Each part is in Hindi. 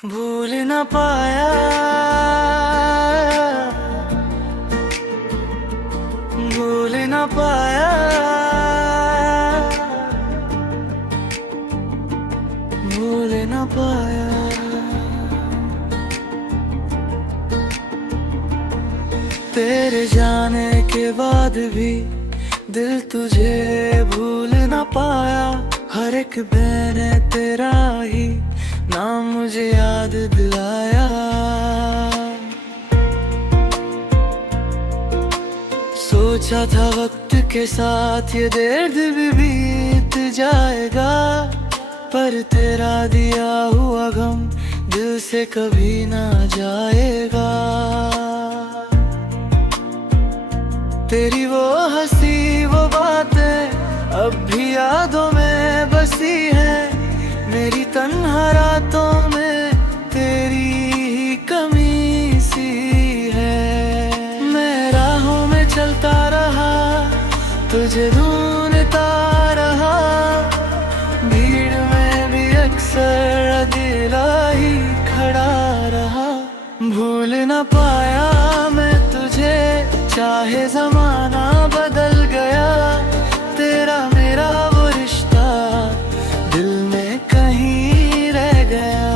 भूल न पाया, भूल न पाया, भूल न पाया। तेरे जाने के बाद भी दिल तुझे भूल न पाया। हर एक मैंने तेरा ही नाम मुझे याद दिलाया। सोचा था वक्त के साथ ये दर्द भी बीत जाएगा, पर तेरा दिया हुआ गम दिल से कभी ना जाएगा। तेरी वो हंसी वो बातें अब भी यादों में बसी है। मेरी तन्हा रातों में तेरी ही कमी सी है। मैं राहों में चलता रहा, तुझे ढूंढता रहा, भीड़ में भी अक्सर अकेला ही खड़ा रहा। भूल न पाया मैं तुझे, चाहे जमाना बदल गया। तेरा मेरा वो रिश्ता दिल में कहीं रह गया।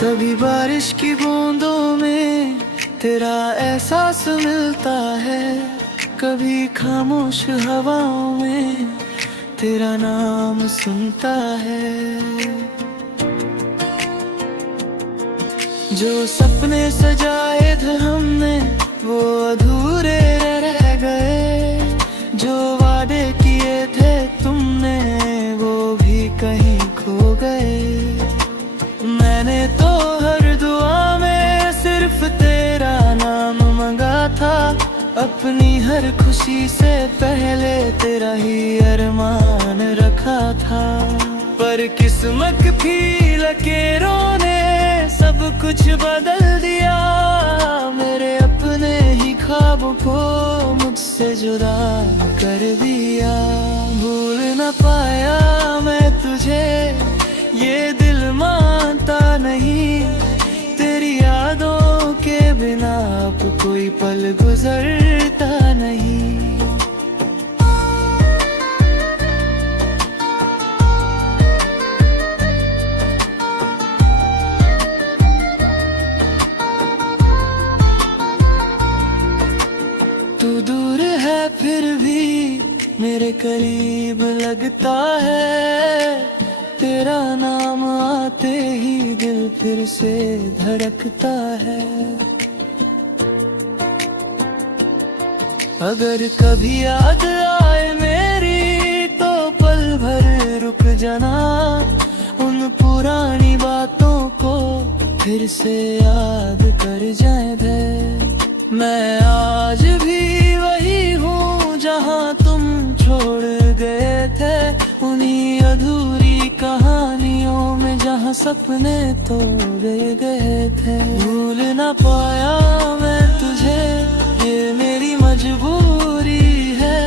कभी बारिश की बूंदों में तेरा एहसास मिलता है, कभी खामोश हवाओं में तेरा नाम सुनता है। जो सपने सजाए थे हमने वो अधूरे रह गए। जो वादे किए थे तुमने वो भी कहीं खो गए। मैंने तो हर दुआ में सिर्फ तेरा नाम मांगा था। अपनी हर खुशी से पहले तेरा ही अरमान रखा था। पर किस्मत की लकीरों ने सब कुछ बदल दिया। मेरे अपने ही ख्वाबों को मुझसे जुदा कर दिया। भूल न पाया मैं तुझे, ये दिल मानता नहीं। तेरी यादों के बिना अब कोई पल गुजरता नहीं। तू दूर है फिर भी मेरे करीब लगता है। तेरा नाम आते ही दिल फिर से धड़कता है। अगर कभी याद आए मेरी तो पल भर रुक जाना। उन पुरानी बातों को फिर से याद कर जाए दे। मैं आज भी वही हूँ जहाँ तुम छोड़ गए थे। उन्हीं अधूरी कहानियों में जहाँ सपने तोड़े गए थे। भूल न पाया मैं तुझे, ये मेरी मजबूरी है।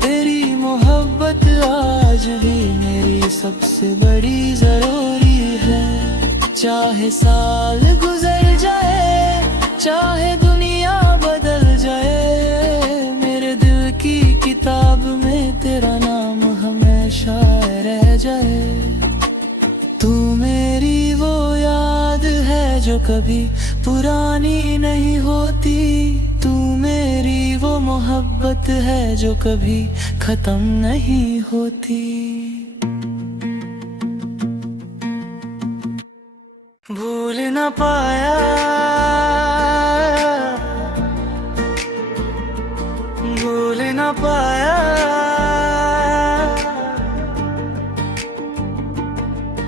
तेरी मोहब्बत आज भी मेरी सबसे बड़ी जरूरी है। चाहे साल गुजर जाए, चाहे दुनिया बदल जाए, मेरे दिल की किताब में तेरा नाम हमेशा रह जाए। तू मेरी वो याद है जो कभी पुरानी नहीं होती। तू मेरी वो मोहब्बत है जो कभी खत्म नहीं होती। भूल न पाया, भूल न पाया,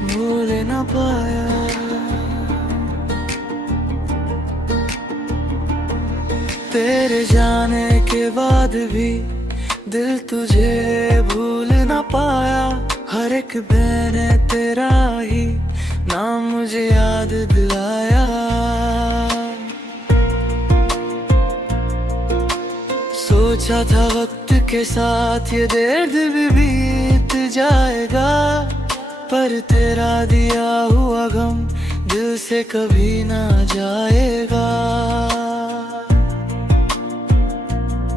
भूल न पाया। तेरे जाने के बाद भी दिल तुझे भूल न पाया। हर एक मैंने तेरा ही नाम मुझे याद दिलाया। सोचा था वक्त के साथ ये दर्द भी बीत जाएगा, पर तेरा दिया हुआ गम दिल से कभी ना जाएगा।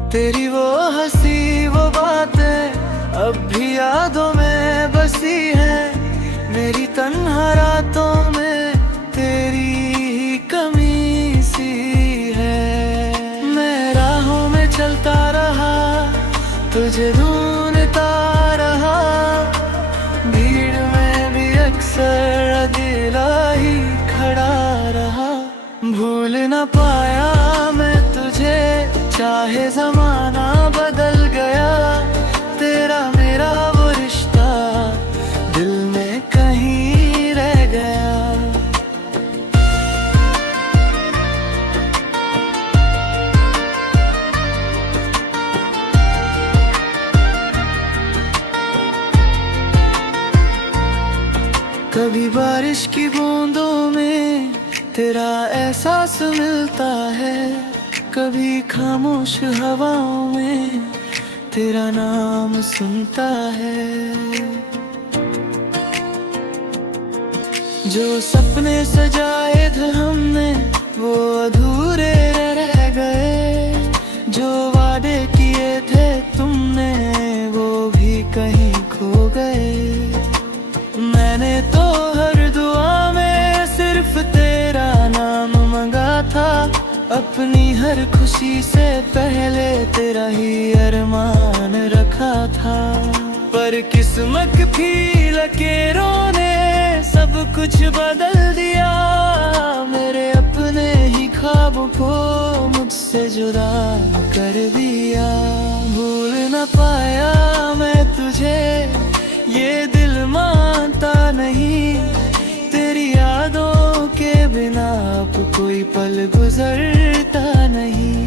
तेरी वो हंसी वो बातें अब भी यादों में बसी है, मेरी तन्हा रातों में तेरी ही कमी सी है। मैं राहों में चलता रहा, तुझे ढूंढता रहा, भीड़ में भी अक्सर अकेला ही खड़ा रहा। भूल न पाया मैं तुझे, चाहे जमाना बदल गया, तेरा मेरा वो रिश्ता दिल में कहीं रह गया। कभी बारिश की बूंदों में तेरा एहसास मिलता है, कभी खामोश हवाओं में तेरा नाम सुनता है। जो सपने सजाए थे हमने वो अधूरे रह गए, जो वादे किए थे तुमने वो भी कहीं खो गए। मैंने तो हर दुआ में सिर्फ तेरा नाम मांगा था, अपनी हर खुशी से पहले तेरा ही अरमान रखा था। पर किस्मत की लकीरों ने सब कुछ बदल दिया, मेरे अपने ही ख्वाबों को मुझसे जुदा कर दिया। भूल न पाया मैं तुझे, ये दिल मानता नहीं, तेरी यादों के बिना अब कोई पल गुजरता नहीं।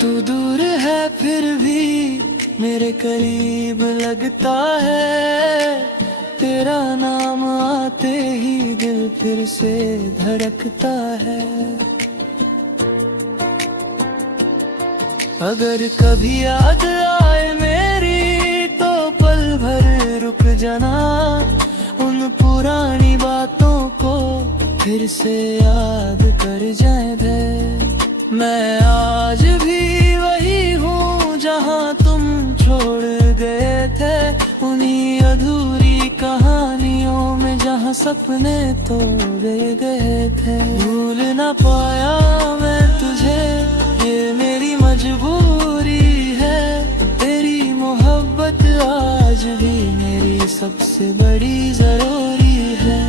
तू दूर है फिर भी मेरे करीब लगता है, तेरा नाम आते ही दिल फिर से धड़कता है। अगर कभी याद आए मेरी तो पल भर रुक जाना, उन पुरानी बातों को फिर से याद कर जाए दे। मैं आज भी वही हूँ जहाँ तुम छोड़ गए थे, उन्हीं अधूरी कहानियों में जहाँ सपने तोड़े गए थे। भूल न पाया मैं तुझे, ये मेरी मजबूरी है, तेरी मोहब्बत आज भी मेरी सबसे बड़ी जरूरी है।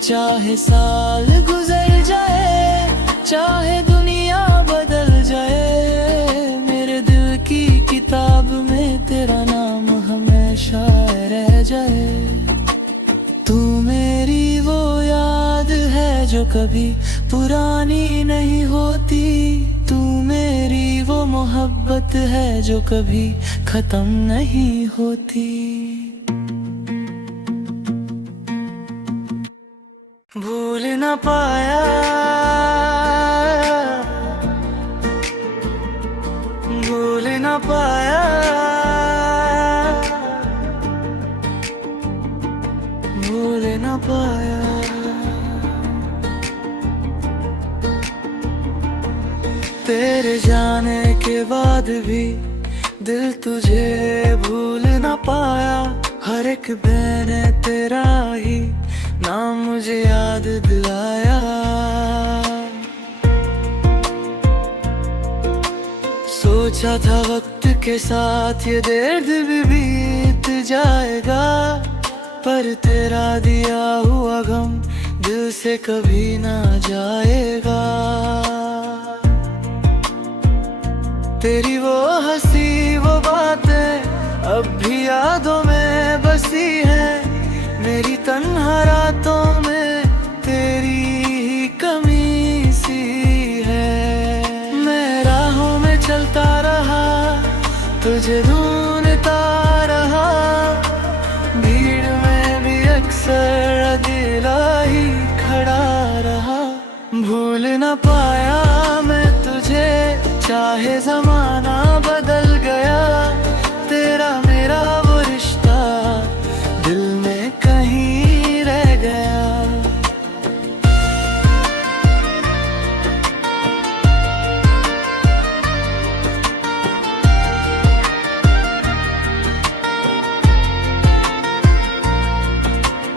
चाहे साल गुजर जाए, चाहे दुनिया बदल जाए, मेरे दिल की किताब में तेरा नाम हमेशा रह जाए। तू मेरी वो याद है जो कभी पुरानी नहीं होती, तू मेरी वो मोहब्बत है जो कभी खत्म नहीं होती। भूल न पाया, भूल न पाया, भूल न पाया। तेरे जाने के बाद भी दिल तुझे भूल न पाया, हर एक मैंने तेरा ही नाम मुझे याद दिलाया। सोचा था वक्त के साथ ये दर्द भी बीत जाएगा, पर तेरा दिया हुआ गम दिल से कभी ना जाएगा। तेरी वो हंसी वो बातें अब भी यादों में बसी है, मेरी तन्हा रातों में तेरी ही कमी सी है। मैं राहों में चलता रहा, तुझे ढूंढ ढूंढता रहा, भीड़ में भी अक्सर अकेला ही खड़ा रहा। भूल न पाया मैं तुझे, चाहे जमाना बदल गया, तेरा मेरा वो रिश्ता दिल में कहीं रह गया।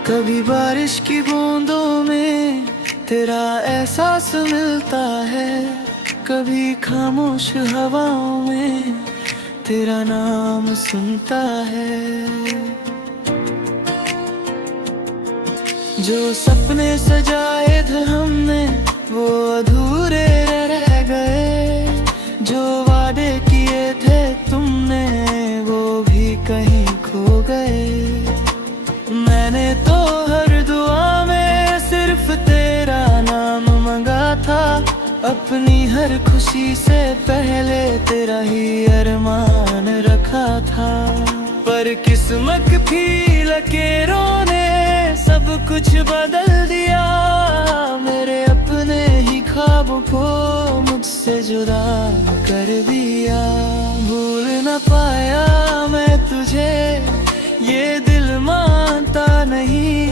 कभी बारिश की बूंदों में तेरा एहसास मिलता है, कभी खामोश हवाओं में तेरा नाम सुनता है। जो सपने सजाए थे हमने वो अधूरे रह गए, जो वादे किए थे तुमने वो भी कहीं खो गए। मैंने तो हर दुआ में सिर्फ तेरा नाम मांगा था, अपनी हर खुशी से पहले तेरा ही अरमान रखा था। पर किस्मत की लकीरों ने सब कुछ बदल दिया, मेरे अपने ही ख्वाबों को मुझसे जुदा कर दिया। भूल न पाया मैं तुझे, ये दिल मानता नहीं,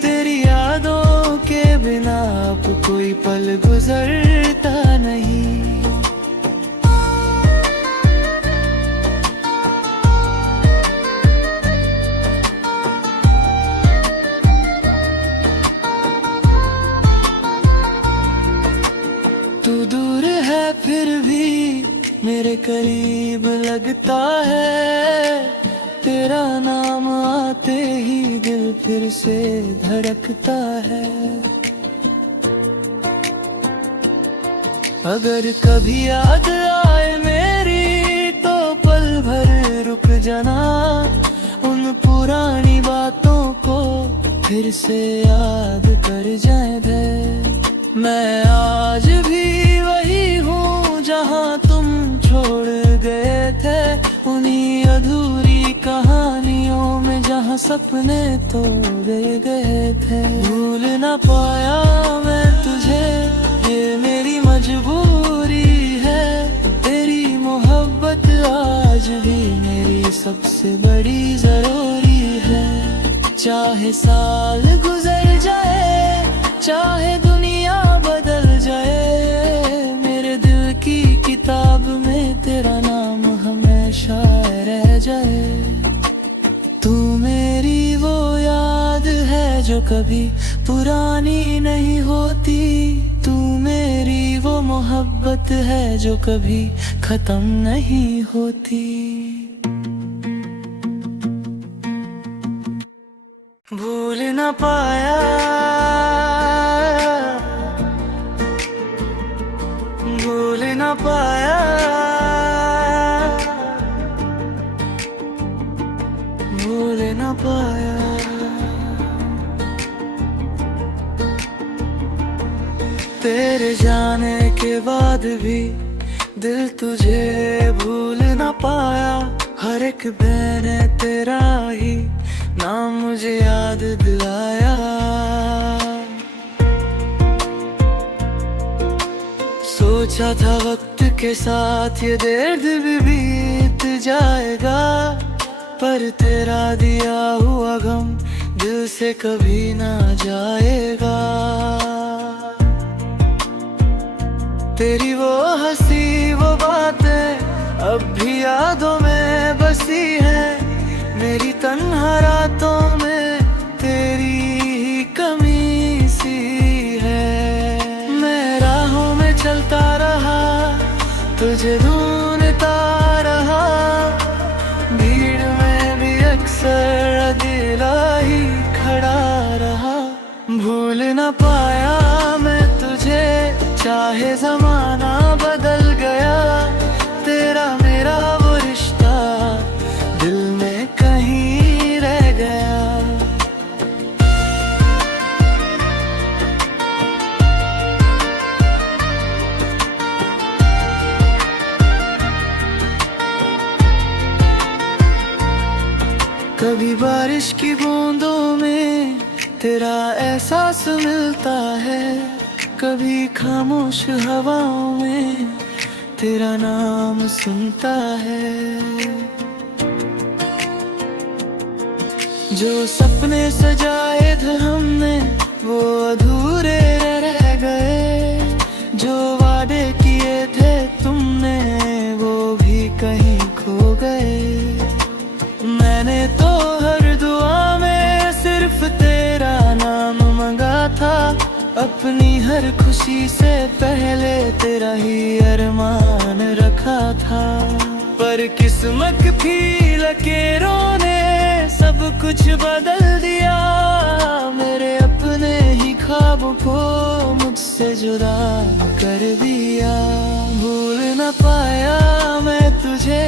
तेरी यादों के बिना अब कोई पल गुजरता नहीं। तू दूर है फिर भी मेरे करीब लगता है, तेरा नाम आते ही दिल फिर से धड़कता है। अगर कभी याद आए मेरी तो पल भर रुक जाना, उन पुरानी बातों को फिर से याद कर जाए दे। मैं आज भी वही हूँ जहाँ तुम छोड़ गए थे, उन्हीं अधूरी कहानियों में जहाँ सपने तोड़े गए थे। भूल न पाया मैं तुझे, ये मेरी मजबूरी है, तेरी मोहब्बत आज भी मेरी सबसे बड़ी जरूरी है। चाहे साल गुजर जाए, चाहे दुनिया बदल जाए, मेरे दिल की किताब में तेरा नाम हमेशा रह जाए। तू मेरी वो याद है जो कभी पुरानी नहीं होती, तू मेरी वो मोहब्बत है जो कभी खत्म नहीं होती। भूल न पाया, भूल न पाया, भूल न पाया। तेरे जाने के बाद भी दिल तुझे भूल न पाया, हर एक मैंने तेरा ही नाम मुझे याद दिलाया। सोचा था वक्त के साथ ये दर्द भी बीत जाएगा, पर तेरा दिया हुआ गम दिल से कभी ना जाएगा। तेरी वो हंसी वो बातें अब भी यादों में बसी हैं, मेरी तन्हा रातों में तेरी ही कमी सी है। मैं राहों में चलता रहा, तुझे ढूंढता रहा, भीड़ में भी अक्सर अकेला ही खड़ा रहा। भूल न पाया मैं तुझे, चाहे जमाना बदल गया, तेरा मेरा वो रिश्ता दिल में कहीं रह गया। कभी बारिश की बूंदों में तेरा एहसास मिलता है, कभी खामोश हवाओं में तेरा नाम सुनता है। जो सपने सजाए थे हमने वो अधूरे रह गए, जो वादे किए थे तुमने वो भी कहीं खो गए। मैंने तो हर दुआ में सिर्फ तेरा नाम मांगा था, अपनी हर खुशी से पहले तेरा ही अरमान रखा था। पर किस्मत की लकीरों ने सब कुछ बदल दिया, मेरे अपने ही ख्वाबों को मुझसे जुदा कर दिया। भूल न पाया मैं तुझे,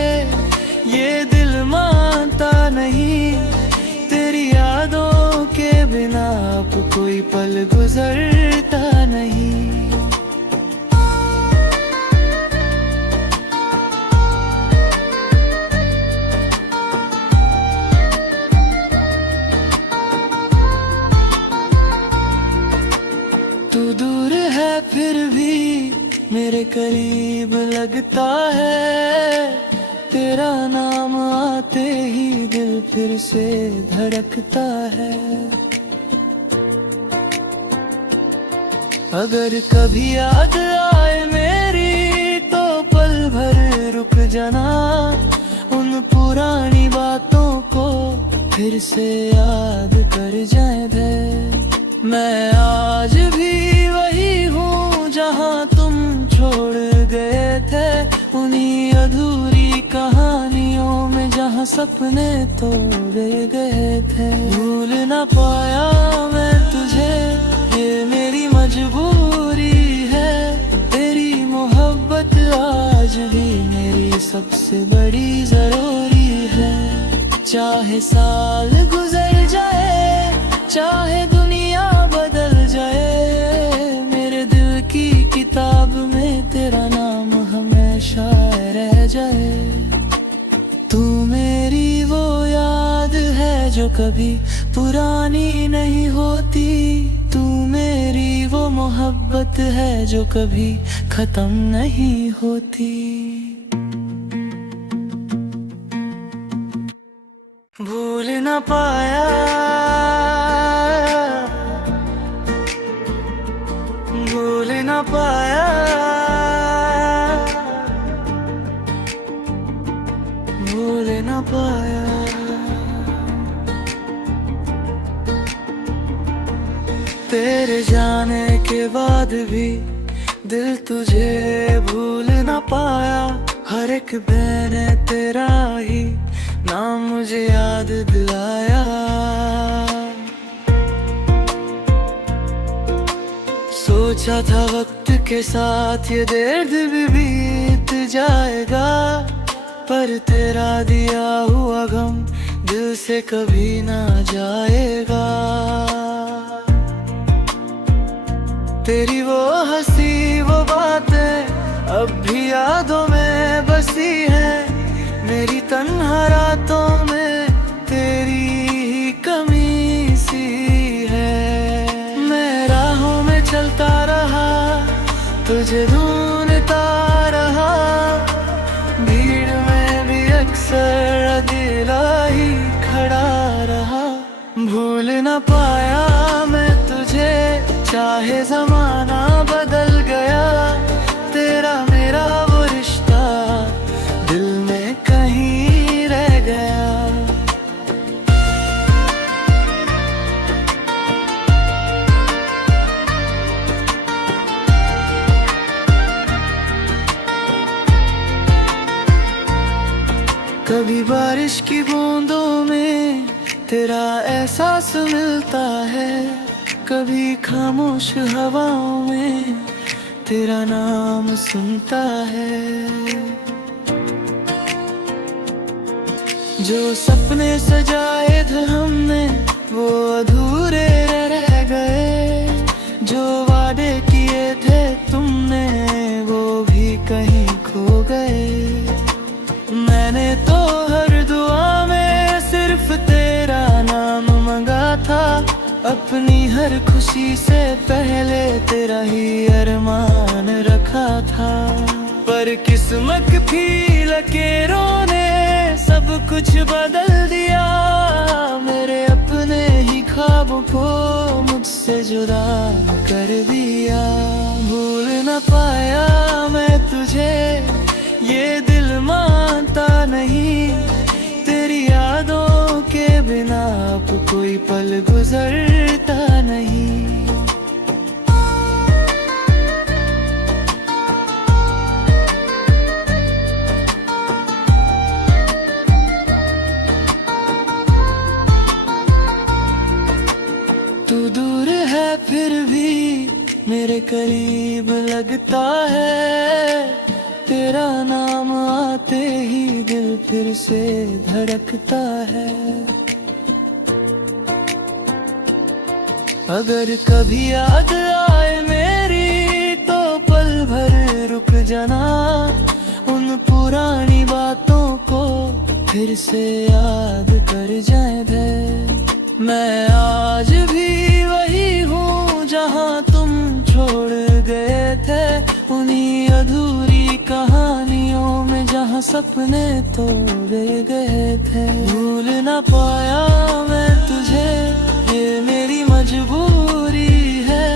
ये दिल मानता नहीं, तेरी यादों के बिना अब कोई पल गुजरता नहीं। तू दूर है फिर भी मेरे करीब लगता है, तेरा नाम आते ही दिल फिर से धड़कता है। अगर कभी याद आए मेरी तो पल भर रुक जाना, उन पुरानी बातों को फिर से याद कर जाए दे। मैं आज भी वही हूँ जहाँ तुम छोड़ गए थे, उन्हीं अधूरी कहानियों में जहाँ सपने तोड़े गए थे। भूल न पाया मैं तुझे, ये मेरी मजबूरी है, तेरी मोहब्बत आज भी मेरी सबसे बड़ी जरूरी है। चाहे साल गुजर जाए, चाहे दुनिया बदल जाए, मेरे दिल की किताब में तेरा नाम हमेशा रह जाए। तू मेरी वो याद है जो कभी पुरानी नहीं होती, तू मेरी वो मोहब्बत है जो कभी खत्म नहीं होती। भूल न पाया, भूल न पाया, भूल न पाया। तेरे जाने के बाद भी दिल तुझे भूल न पाया, हर एक मैंने तेरा ही नाम मुझे याद दिलाया। सोचा था वक्त के साथ ये दर्द भी बीत जाएगा, पर तेरा दिया हुआ गम दिल से कभी ना जाएगा। तेरी वो हंसी वो बातें अब भी यादों में बसी है, मेरी तन्हा रातों में तेरी ही कमी सी है। मैं राहों में चलता रहा, तुझे ढूंढता रहा, भीड़ में भी अक्सर अकेला ही खड़ा रहा। भूल न पाया मैं तुझे, चाहे जमाना बदल गया, तेरा मेरा वो रिश्ता दिल में कहीं रह गया। कभी बारिश की बूंदों में तेरा एहसास मिलता है, कभी खामोश हवाओं में तेरा नाम सुनता है। जो सपने सजाए थे हमने वो अधूरे रह गए, जो वादे किए थे तुमने वो भी कहीं खो गए। मैंने तो हर दुआ में सिर्फ तेरे अपनी हर खुशी से पहले तेरा ही अरमान रखा था। पर किस्मत की लकीरों ने सब कुछ बदल दिया। मेरे अपने ही ख्वाबों को मुझसे जुदा कर दिया। भूल न पाया मैं तुझे, ये दिल मानता नहीं। तेरी यादों के बिना अब कोई पल गुजरता नहीं। तू दूर है फिर भी मेरे करीब लगता है। तेरा नाम आते ही दिल फिर से धड़कता है। अगर कभी याद आए मेरी तो पल भर रुक जाना। उन पुरानी बातों को फिर से याद कर जाए थे। मैं आज भी वही हूँ जहाँ तुम छोड़ गए थे। उन्हीं अधूरी कहानियों में जहाँ सपने तोड़े गए थे। भूल न पाया मैं तुझे, ये मेरी मजबूरी है।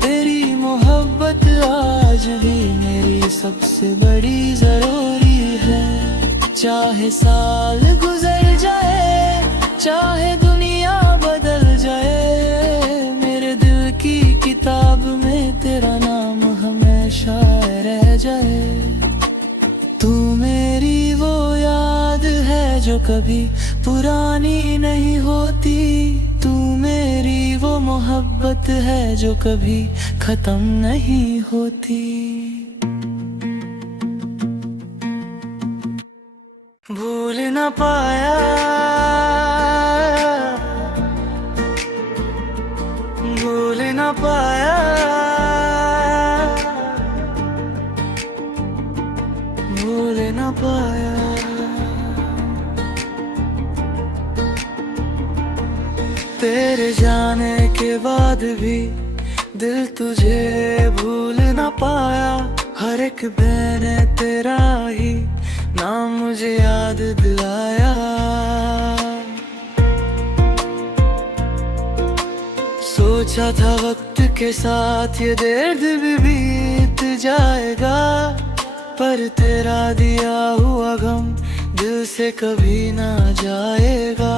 तेरी मोहब्बत आज भी मेरी सबसे बड़ी जरूरी है। चाहे साल गुजर जाए, चाहे दुनिया बदल जाए, मेरे दिल की किताब में तेरा नाम हमेशा रह जाए। तू मेरी वो याद है जो कभी पुरानी नहीं होती। तू मेरी वो मोहब्बत है जो कभी खत्म नहीं होती। भूल न पाया, भूल न पाया, भूल न पाया। तेरे जाने के बाद भी दिल तुझे भूल न पाया। हर एक मैंने तेरा ही नाम मुझे याद दिलाया। सोचा था वक्त के साथ ये दर्द भी बीत जाएगा। पर तेरा दिया हुआ गम दिल से कभी ना जाएगा।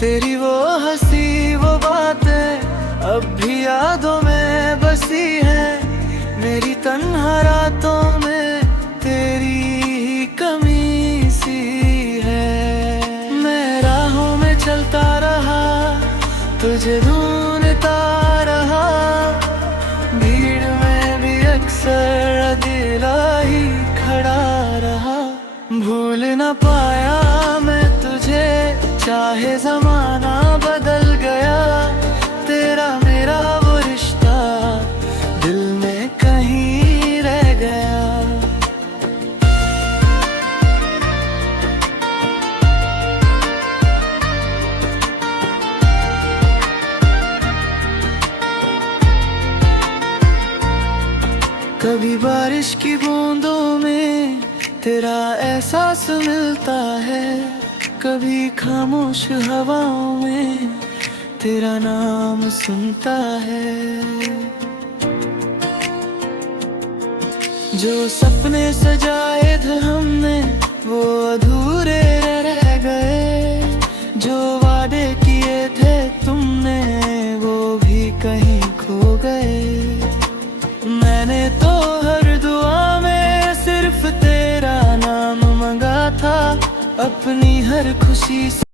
तेरी वो हंसी वो बातें अब भी यादों में बसी है। मेरी तन्हा रातों में तेरी ही कमी सी है। मैं राहों में चलता रहा, तुझे ढूंढता रहा। भीड़ में भी अक्सर अकेला ही खड़ा रहा। भूल न पाया मैं तुझे, चाहे जमाना बदल गया। तेरा मेरा वो रिश्ता दिल में कहीं रह गया। कभी बारिश की बूंदों में तेरा एहसास मिलता है। कभी खामोश हवाओं में तेरा नाम सुनता है। जो सपने सजाए थे हमने वो अधूरे रह गए। जो वादे किए थे तुमने वो भी कहीं खो गए। मैंने तो हर दुआ में सिर्फ तेरा नाम मांगा था। अपनी हर खुशी से